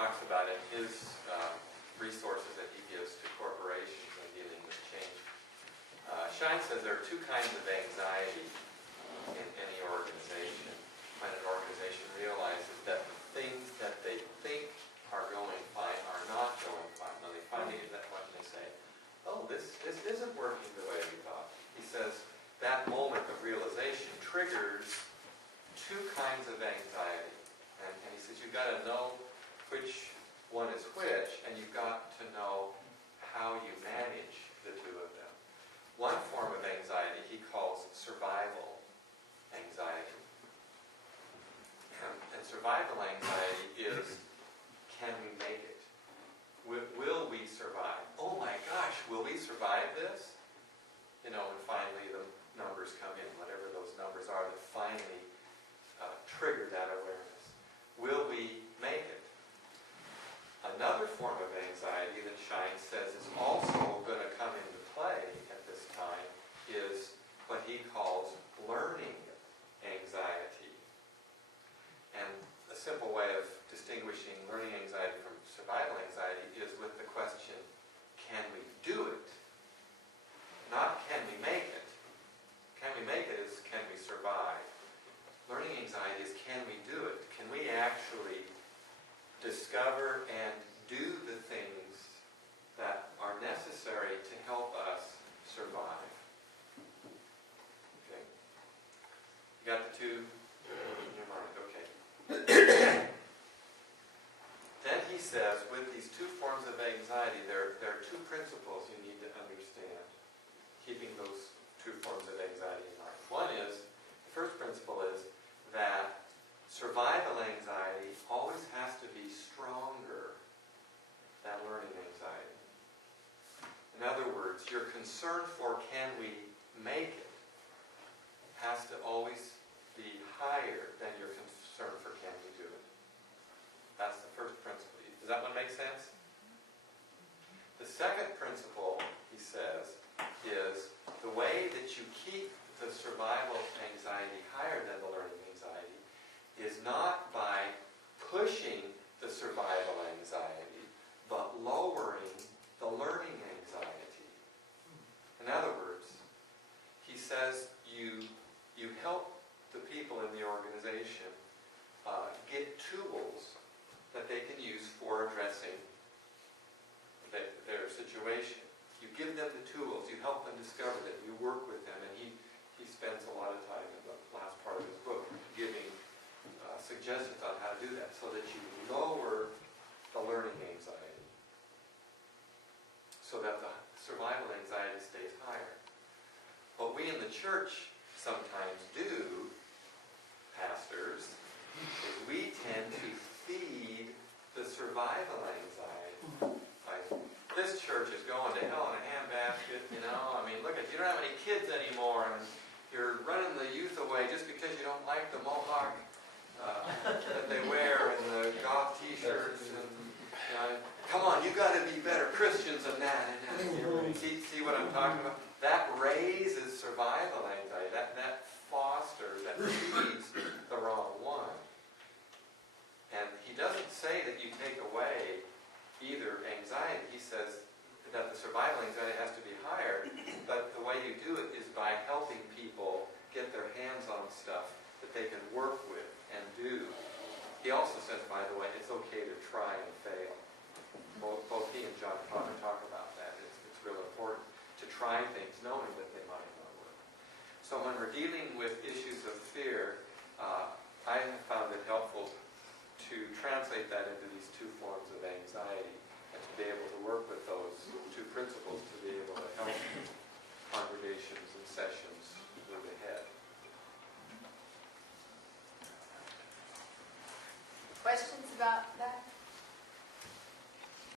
talks about in his resources that he gives to corporations in dealing with change. Schein says there are two kinds of anxiety in any organization. When an organization realizes that the things that they think are going fine are not going fine. When they finally get that point and they say, oh, this isn't working the way we thought. He says that moment of realization triggers two kinds of anxiety. And he says you've got to know which one is which, and you've got to know how you manage the two of them. One form of anxiety he calls survival anxiety. And survival anxiety is, can we make it? Will we survive? Oh my gosh, will we survive this? And finally the numbers come in, whatever those numbers are that finally trigger that awareness. Will we make it? Another form of anxiety that Schein says is also going to come into play at this time is what he calls learning anxiety. And a simple way of distinguishing learning anxiety from survival anxiety is with the question, can we do it? Not can we make it. Can we make it is can we survive. Learning anxiety is can we do it? Can we actually discover and do the things that are necessary to help us survive? Okay. You got the two in your mind? Okay. Then he says, with these two forms of anxiety, there are two principles you need to understand, keeping those two forms of anxiety in mind. One is, the first principle is that survival anxiety always has to be stronger than learning anxiety. In other words, your concern for can we make it has to always be higher than your concern for can we do it. That's the first principle. Does that one make sense? The second principle, he says, is the way that you keep the survival anxiety higher than the learning anxiety is not by pushing the survival anxiety, but lowering the learning anxiety. In other words, he says you help the people in the organization get tools that they can use for addressing their situation. You give them the tools, you help them discover them, you work with them, and he spends a lot of time in the last part of his book giving suggestions on how to do that so that you lower the learning anxiety so that the survival anxiety stays higher. What we in the church sometimes do, pastors, is we tend to feed the survival anxiety. Like, this church is going to hell in a handbasket, I mean, look at you don't have any kids anymore, and you're running the youth away just because you don't like the mohawk that they wear and the goth t-shirts. And, come on, you got to be better Christians than that. And see what I'm talking about? That raises survival anxiety. That fosters, that feeds the wrong one. And he doesn't say that you take away either anxiety. He says that the survival anxiety has to be higher, but the way you do it is by helping people get their hands on stuff that they can work with and do. He also says, by the way, it's okay to try and fail. Both he and John Potter talk about that. It's real important to try things knowing that they might not work. So when we're dealing with issues of fear, I have found it helpful to translate that into the